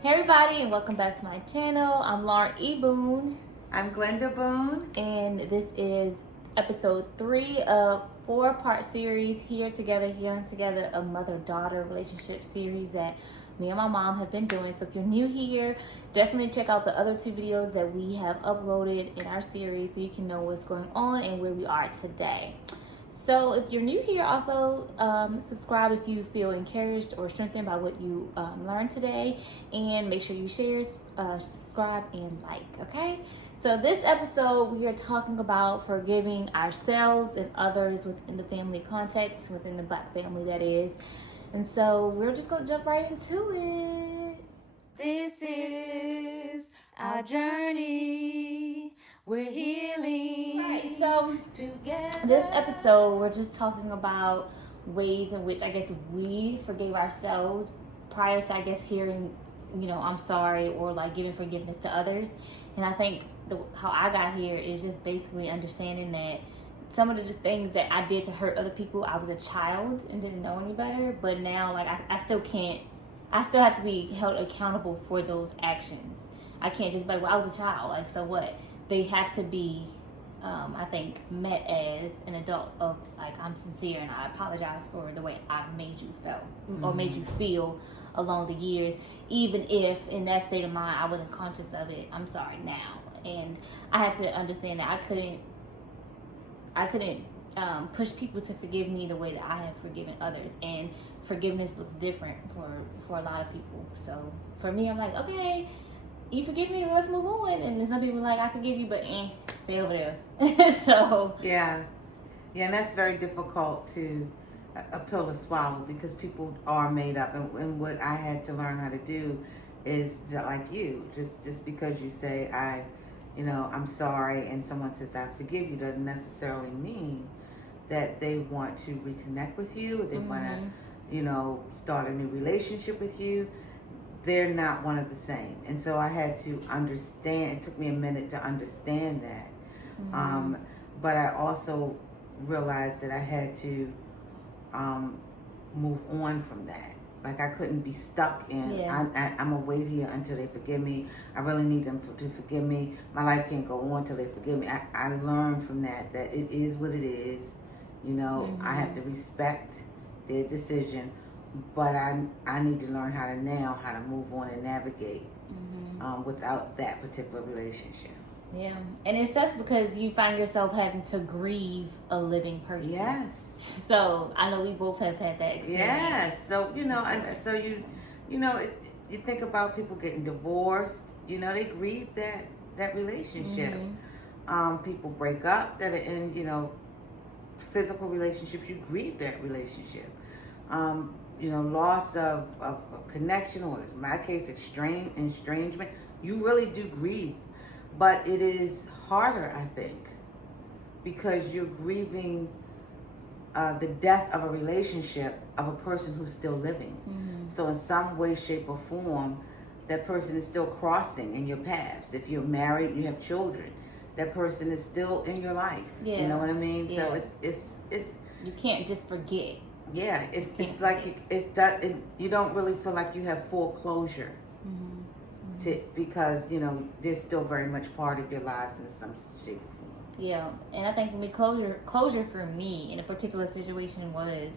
Hey everybody, and welcome back to my channel. I'm Lauren E. Boone. I'm Glenda Boone. And this is episode 3 of 4-part series, Healing Together, a mother-daughter relationship series that me and my mom have been doing. So if you're new here, definitely check out the other 2 videos that we have uploaded in our series so you can know what's going on and where we are today. So if you're new here, also subscribe if you feel encouraged or strengthened by what you learned today, and make sure you share, subscribe, and like, okay? So this episode, we are talking about forgiving ourselves and others within the family context, within the Black family, that is. And so we're just going to jump right into it. This is our journey. We're healing. Right, so together. This episode, we're just talking about ways in which I guess we forgave ourselves prior to, I guess, hearing, I'm sorry, or like giving forgiveness to others. And I think how I got here is just basically understanding that some of the things that I did to hurt other people, I was a child and didn't know any better. But now, like, I still have to be held accountable for those actions. I can't just be like, well, I was a child, like, so what? They have to be, I think, met as an adult of, like, I'm sincere and I apologize for the way I made you feel or made you feel along the years, even if in that state of mind I wasn't conscious of it. I'm sorry now. And I had to understand that I couldn't push people to forgive me the way that I have forgiven others, and forgiveness looks different for a lot of people. So for me, I'm like, okay, you forgive me, let's move on. And then some people are like, I forgive you, but stay over there. So yeah, and that's very difficult to a pill to swallow, because people are made up. And what I had to learn how to do is like you, just because you say I'm sorry, and someone says I forgive you, doesn't necessarily mean that they want to reconnect with you, or they want to, start a new relationship with you. They're not one of the same. And so I had to understand. It took me a minute to understand that. But I also realized that I had to move on from that. Like, I couldn't be stuck in, I'm going to wait here until they forgive me. I really need them to forgive me. My life can't go on until they forgive me. I learned from that it is what it is. I have to respect their decision, but I need to learn how to move on and navigate without that particular relationship. Yeah, and it sucks because you find yourself having to grieve a living person. Yes. So I know we both have had that experience. Yes. So you think about people getting divorced. They grieve that relationship. People break up that are in physical relationships. You grieve that relationship. Loss of connection, or in my case, estrangement. You really do grieve. But it is harder, I think, because you're grieving the death of a relationship of a person who's still living. So in some way, shape, or form, that person is still crossing in your paths. If you're married, you have children, that person is still in your life. Yeah. You know what I mean? Yeah. So it's you can't just forget. Yeah, it's like you don't really feel like you have full closure. Because they're still very much part of your lives in some shape or form. Yeah, and I think for me, closure for me in a particular situation was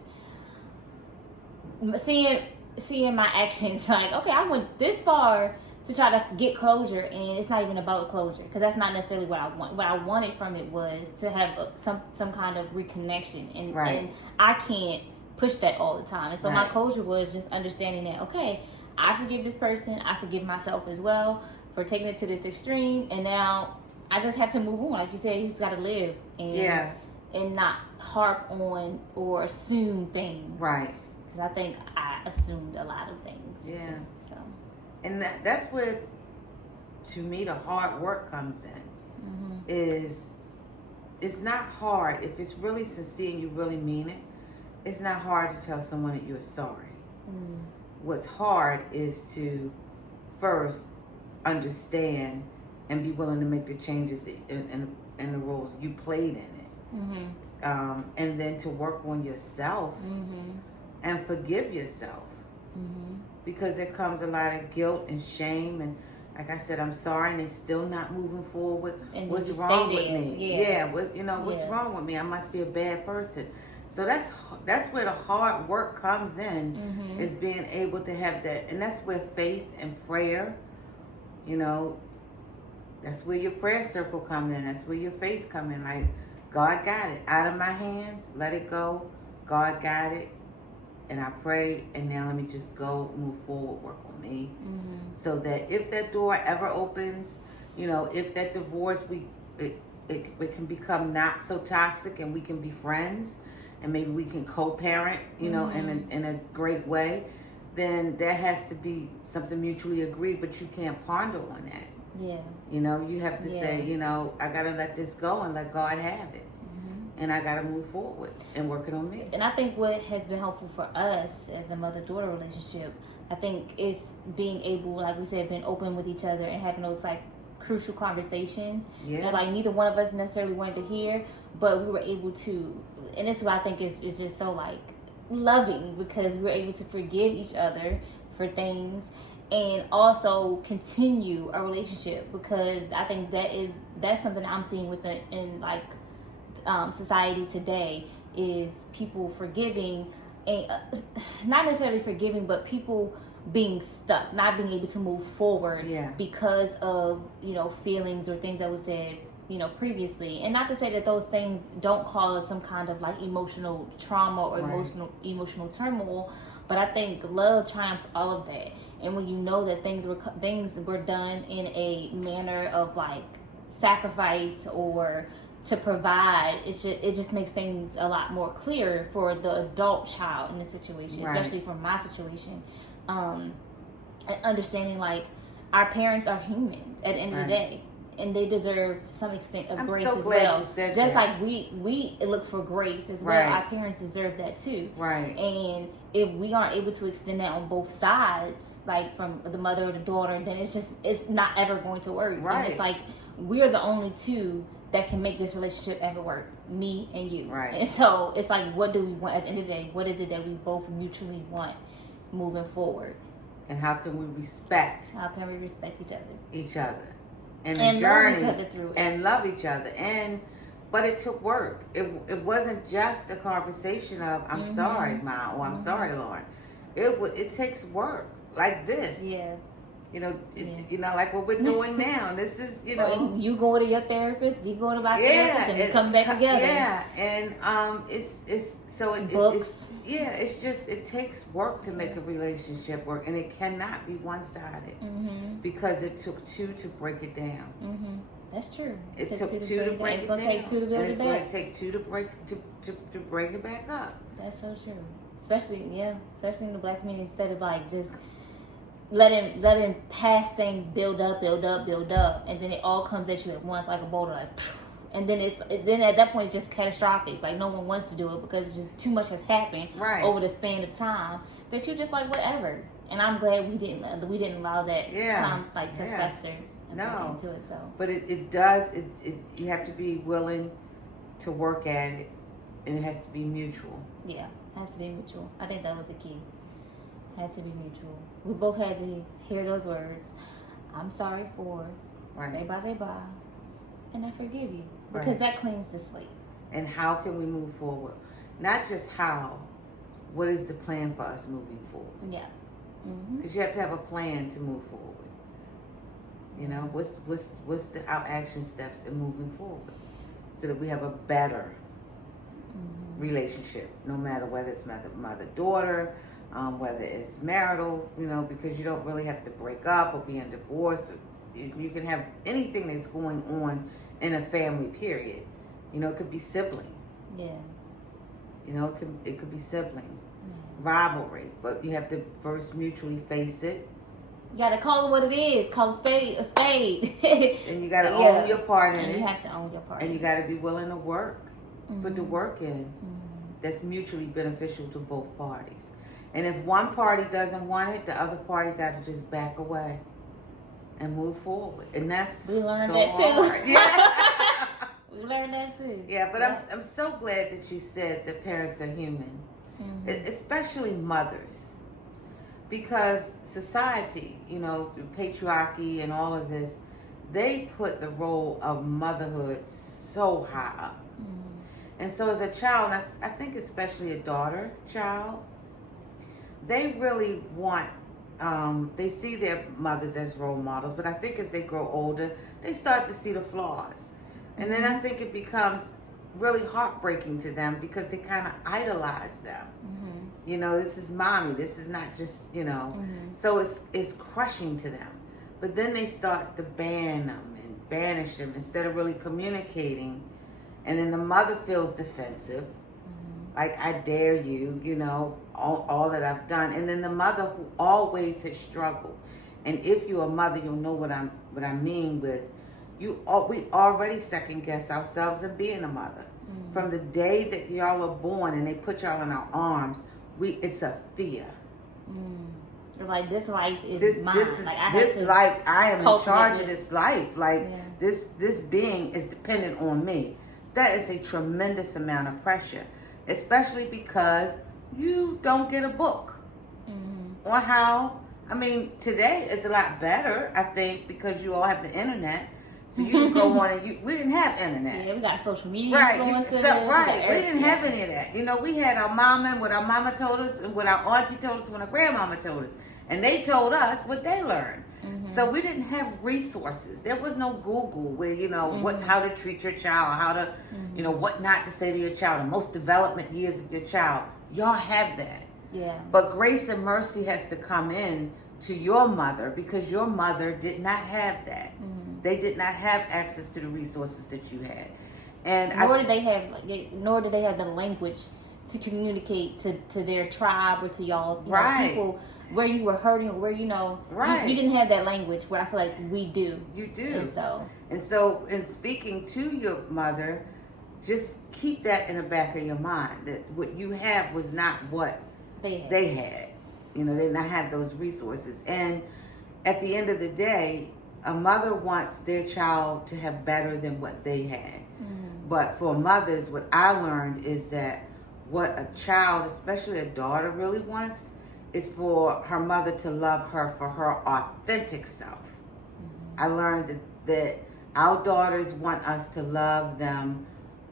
seeing my actions. Like, okay, I went this far to try to get closure, and it's not even about closure, because that's not necessarily what I want. What I wanted from it was to have some kind of reconnection, and I can't push that all the time. And so my closure was just understanding that, okay, I forgive this person, I forgive myself as well for taking it to this extreme, and now I just have to move on. Like you said, you just got to live and not harp on or assume things. Right. Because I think I assumed a lot of things. Yeah. Too, so. And that's where, to me, the hard work comes in. It's not hard if it's really sincere and you really mean it. It's not hard to tell someone that you're sorry. What's hard is to first understand and be willing to make the changes in the roles you played in it. And then to work on yourself and forgive yourself. because there comes a lot of guilt and shame, and like I said, I'm sorry, and they're still not moving forward. And what's just wrong stay with there. me? What's wrong with me? I must be a bad person. So that's where the hard work comes in, is being able to have that, and that's where faith and prayer, that's where your prayer circle comes in. That's where your faith comes in. Like, God got it. Out of my hands, let it go. God got it. And I pray, and now let me just go move forward, work on me. So that if that door ever opens, if that divorce, it can become not so toxic, and we can be friends, and maybe we can co-parent, in a great way, then there has to be something mutually agreed, but you can't ponder on that. Yeah. You have to say, I got to let this go and let God have it. And I got to move forward and work it on me. And I think what has been helpful for us as a mother-daughter relationship, I think, is being able, like we said, being open with each other and having those, like, crucial conversations that, like, neither one of us necessarily wanted to hear, but we were able to, and this is what I think is just so, like, loving, because we were able to forgive each other for things and also continue a relationship, because I think that's something that I'm seeing in society today, is people forgiving, and not necessarily forgiving, but people being stuck, not being able to move forward because of feelings or things that was said previously. And not to say that those things don't cause some kind of like emotional trauma or emotional turmoil, but I think love triumphs all of that. And when you know that things were done in a manner of like sacrifice or to provide, it just makes things a lot more clear for the adult child in the situation, especially for my situation. And understanding, like, our parents are human at the end of the day, and they deserve some extent of grace as well. You said just that. like we look for grace as well. Our parents deserve that too. And if we aren't able to extend that on both sides, like from the mother or the daughter, then it's not ever going to work. And it's like we're the only two that can make this relationship ever work, me and you. And so it's like, what do we want at the end of the day? What is it that we both mutually want moving forward? And how can we respect? Each other? And the journey, love each other through it. And love each other. But it took work. It wasn't just a conversation of, I'm sorry, Ma, or I'm sorry, Lauren. It takes work like this. Like what we're doing now. This is, Well, you go to your therapist, we go to our therapist, and we come back together. And it's just, it takes work to make a relationship work, and it cannot be one-sided because it took two to break it down. That's true. It took two to break it down. It's going to take two to build it back. It's going to take two to break it back up. That's so true. Especially in the Black community, instead of like just letting past things build up, and then it all comes at you at once like a boulder, like, and then at that point it's just catastrophic. Like no one wants to do it because it's just too much has happened over the span of time that you're just like whatever. And I'm glad we didn't allow that time to fester and into it. So, but it does. You have to be willing to work at it, and it has to be mutual. Yeah, it has to be mutual. I think that was the key. Had to be mutual. We both had to hear those words. I'm sorry for say bye, and I forgive you, because that cleans the slate. And how can we move forward? Not just how. What is the plan for us moving forward? Yeah. Because you have to have a plan to move forward. What's our action steps in moving forward, so that we have a better relationship, no matter whether it's mother-daughter. Whether it's marital, because you don't really have to break up or be in divorce. You can have anything that's going on in a family, period. It could be sibling. Yeah. It could be sibling. Rivalry. But you have to first mutually face it. You got to call it what it is. Call a spade a spade. And you got to own your part in it. You have to own your part. And you got to be willing to work. Put the work in. That's mutually beneficial to both parties. And if one party doesn't want it, the other party got to just back away and move forward. And that's we learned so that too. hard. Yeah. We learned that too. Yeah, but I'm so glad that you said that parents are human, especially mothers, because society, through patriarchy and all of this, they put the role of motherhood so high up. And so as a child, I think especially a daughter child, they really want, they see their mothers as role models, but I think as they grow older, they start to see the flaws. And then I think it becomes really heartbreaking to them because they kind of idolize them. This is mommy, this is not just, so it's crushing to them. But then they start to ban them and banish them instead of really communicating. And then the mother feels defensive, like I dare you, all that I've done. And then the mother who always has struggled. And if you're a mother, you'll know what I mean with we already second guess ourselves in being a mother. From the day that y'all are born and they put y'all in our arms, it's a fear. Like this life is mine. I am in charge of this life. This being is dependent on me. That is a tremendous amount of pressure, especially because you don't get a book on how. I mean, today is a lot better, I think, because you all have the internet. So you can go on and we didn't have internet. Yeah, we got social media influencers. We didn't have any of that. We had our mama and what our mama told us and what our auntie told us and what our grandmama told us. And they told us what they learned. So we didn't have resources. There was no Google where, how to treat your child, how to, what not to say to your child, the most development years of your child. Y'all have that. Yeah. But grace and mercy has to come in to your mother because your mother did not have that. They did not have access to the resources that you had. And nor did they have the language to communicate to their tribe or to y'all, people where you were hurting, or where you didn't have that language. Where I feel like we do. You do. And so in speaking to your mother, just keep that in the back of your mind that what you have was not what they had. They did not have those resources. And at the end of the day, a mother wants their child to have better than what they had. But for mothers, what I learned is that what a child, especially a daughter, really wants is for her mother to love her for her authentic self. I learned that our daughters want us to love them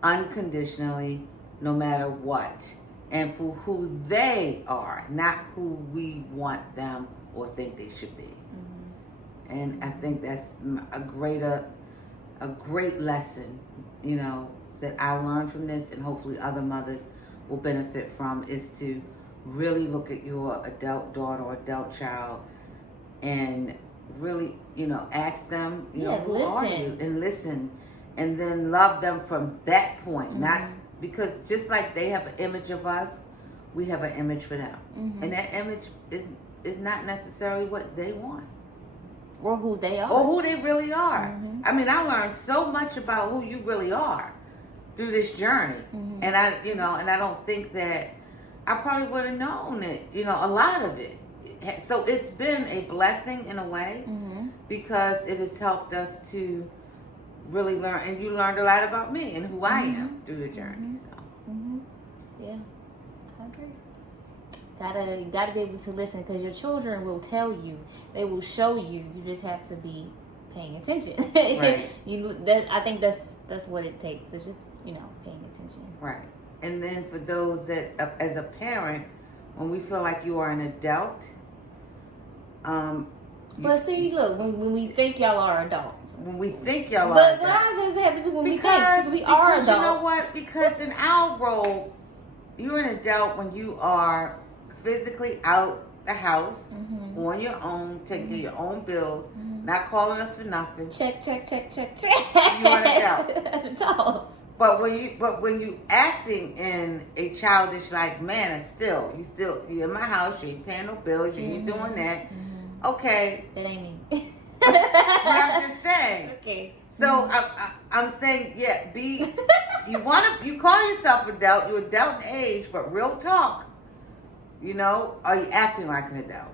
unconditionally, no matter what, and for who they are, not who we want them or think they should be. And I think that's a great lesson, that I learned from this, and hopefully other mothers will benefit from, is to really look at your adult daughter or adult child and really, ask them, who are you? And listen. And then love them from that point. Not because just like they have an image of us, we have an image for them. And that image is not necessarily what they want. Or who they are. Or who they really are. I mean, I learned so much about who you really are through this journey. And I don't think that I probably would have known it, a lot of it. So it's been a blessing in a way because it has helped us to really learn. And you learned a lot about me and who I am through the journey. So. Yeah, I agree. Gotta be able to listen, because your children will tell you, they will show you. You just have to be paying attention. Right. I think that's what it takes. It's just paying attention. Right. And then for those that, as a parent, when we feel like you are an adult, but see, look, when we think y'all are adults. When we think y'all are adults. But why does it have to be when we think? Because we are adults. You know what? Because in our role, you're an adult when you are physically out the house, on your own, taking your own bills, not calling us for nothing. Check. You're an adult. But when you acting in a childish like manner, you're in my house, you ain't paying no bills, you ain't doing that. Okay. That ain't me. But I'm just saying. Okay. So I'm saying, you call yourself adult, you're adult in age, but real talk, are you acting like an adult?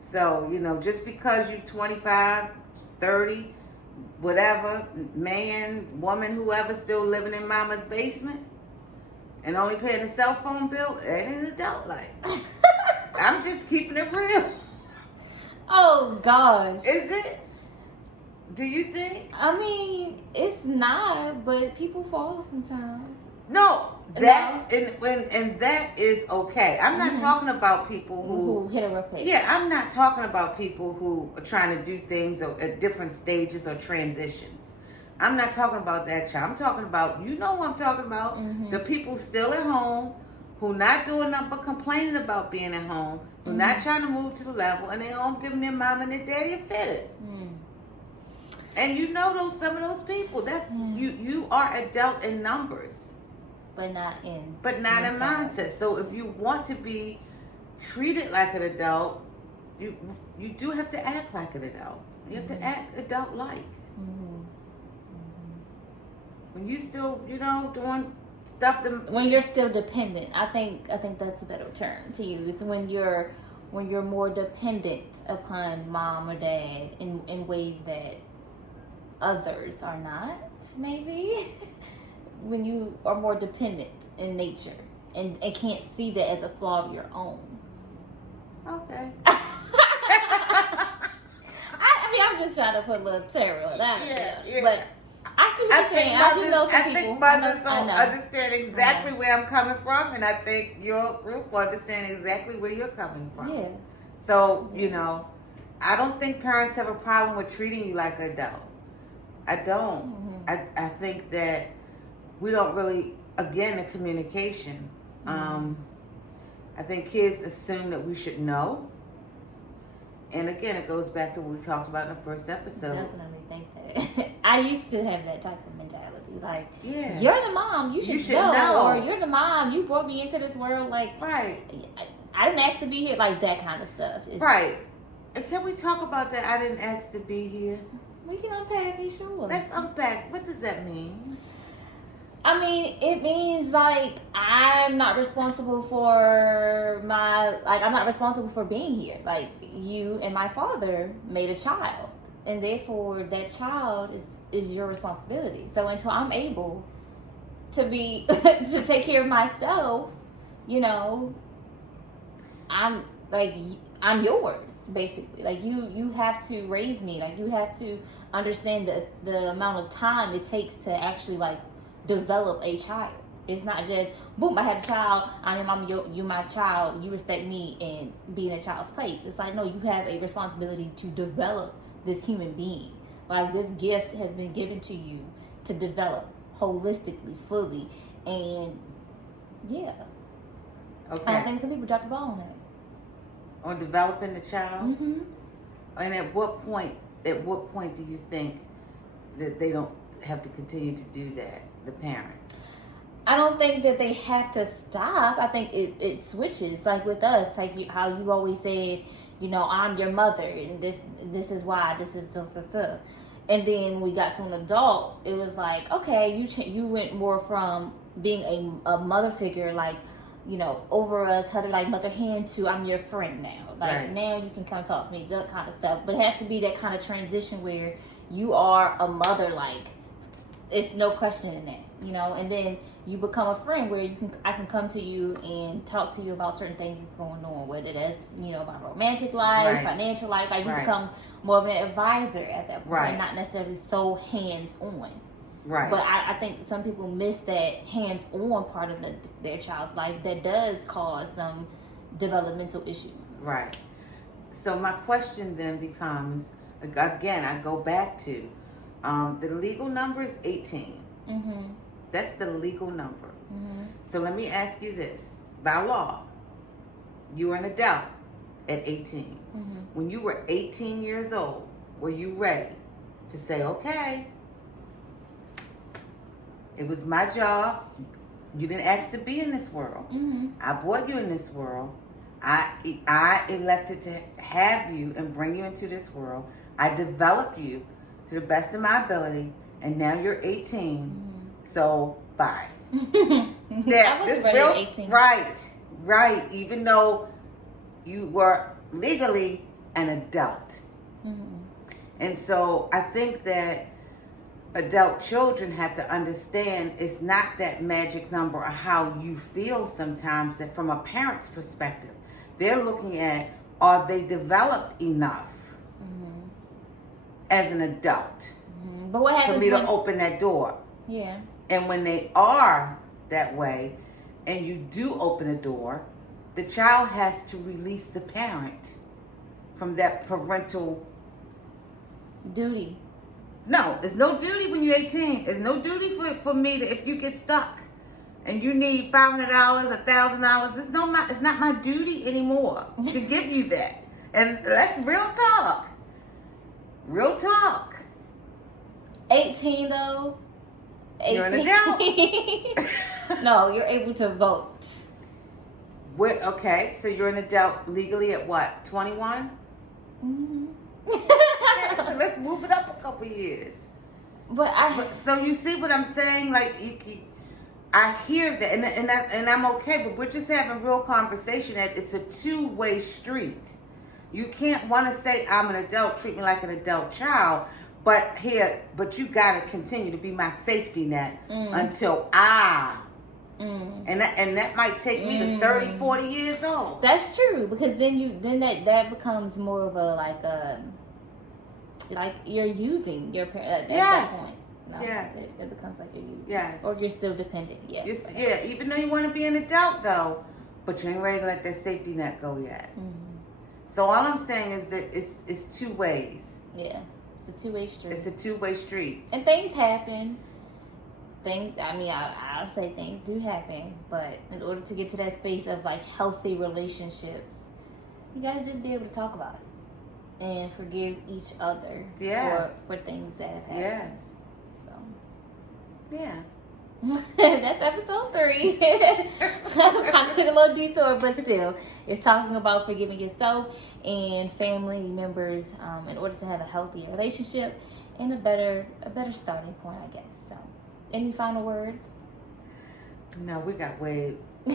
So, just because you're 25, 30, whatever, man, woman, whoever, still living in mama's basement and only paying a cell phone bill, it ain't an adult life. I'm just keeping it real. Oh gosh. Is it? Do you think? I mean, it's not, but people fall sometimes. No, that and that is okay. I'm not talking about people who hit a rough place. Yeah, I'm not talking about people who are trying to do things at different stages or transitions. I'm not talking about that, child. I'm talking about, you know what I'm talking about, the people still at home, who not doing nothing but complaining about being at home, who not trying to move to the level, and they home giving their mom and their daddy a fitted. And you know some of those people. That's you are adult in numbers. But not in mindset. So if you want to be treated like an adult, you do have to act like an adult. You have to act adult-like. When you still, doing stuff. When you're still dependent, I think that's a better term to use. When you're more dependent upon mom or dad in ways that others are not, maybe. When you are more dependent in nature and can't see that as a flaw of your own. Okay. I mean, I'm just trying to put a little terror on that. Yeah. But I see what you're saying. I do know some people. I think mothers don't understand exactly where I'm coming from, and I think your group will understand exactly where you're coming from. Yeah. So, I don't think parents have a problem with treating you like an adult. I don't. I think that we don't really, again, the communication. I think kids assume that we should know. And again, it goes back to what we talked about in the first episode. Definitely think that. I used to have that type of mentality. Like, yeah, you're the mom, you should know. Or you're the mom, you brought me into this world. Like, right. I didn't ask to be here. Like, that kind of stuff. Right. And can we talk about that? I didn't ask to be here. We can unpack it, sure. Let's unpack. What does that mean? I mean, it means like I'm not responsible for I'm not responsible for being here. Like, you and my father made a child, and therefore that child is your responsibility. So until I'm able to be to take care of myself, I'm yours, basically. Like, you have to raise me. Like, you have to understand the amount of time it takes to actually develop a child. It's not just, boom, I had a child, I'm your mom, you my child, you respect me and be in a child's place. It's like, no, you have a responsibility to develop this human being. Like, this gift has been given to you to develop holistically, fully. And yeah. Okay. I think some people drop the ball on that. On developing the child? And at what point do you think that they don't have to continue to do that, the parent? I don't think that they have to stop. I think it switches. Like with us, like how you always said, I'm your mother, and this is why, this is so. And then when we got to an adult, it was like, okay, you went more from being a mother figure, like, over us, huddle like mother hen, to I'm your friend now. Like, right. Now you can come talk to me, that kind of stuff. But it has to be that kind of transition where you are a mother, like, it's no question in that, and then you become a friend where I can come to you and talk to you about certain things that's going on, whether that's, about romantic life, right. Financial life, like you right. become more of an advisor at that point, right. Not necessarily so hands-on. Right. But I think some people miss that hands-on part of their child's life that does cause some developmental issues. Right. So my question then becomes, again, I go back to, the legal number is 18. That's the legal number. So let me ask you this. By law, you were an adult at 18. When you were 18 years old, were you ready to say, okay, it was my job. You didn't ask to be in this world. I brought you in this world. I elected to have you and bring you into this world. I developed you to the best of my ability, and now you're 18. So bye. I was ready at 18. Right. Even though you were legally an adult. And so I think that adult children have to understand it's not that magic number or how you feel sometimes, that from a parent's perspective. They're looking at, are they developed enough as an adult but what happens for me to open that door? Yeah. And when they are that way, and you do open the door, the child has to release the parent from that parental duty. No, there's no duty when you're 18. There's no duty for me to, if you get stuck and you need $500, $1,000, it's not my duty anymore to give you that. And that's real talk. Real talk. 18 though. 18. You're an adult. No, you're able to vote. Okay, so you're an adult legally at what? 21? Mm-hmm. Okay, so let's move it up a couple years. So you see what I'm saying? Like, I hear that, and I'm okay, but we're just having real conversation that it's a two-way street. You can't want to say, I'm an adult, treat me like an adult child, but you got to continue to be my safety net until and that might take me to 30, 40 years old. That's true, because then that becomes more of a like you're using your parent at that point. No, yes. It becomes like you're using. Yes. Or you're still dependent. Yes. Yeah, even though you want to be an adult though, but you ain't ready to let that safety net go yet. So all I'm saying is that it's two ways. Yeah. It's a two-way street. It's a two-way street. And things happen. I'll say things do happen, but in order to get to that space of like healthy relationships, you gotta just be able to talk about it and forgive each other for things that have happened. Yes. So yeah. That's episode 3. Kind of took a little detour, but still, it's talking about forgiving yourself and family members in order to have a healthy relationship and a better starting point, I guess. So, any final words? No, we got way. we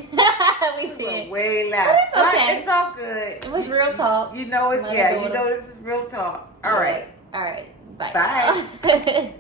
did way left. It's okay. It's all good. It was real talk. You know this is real talk. All right. All right. Bye. Bye.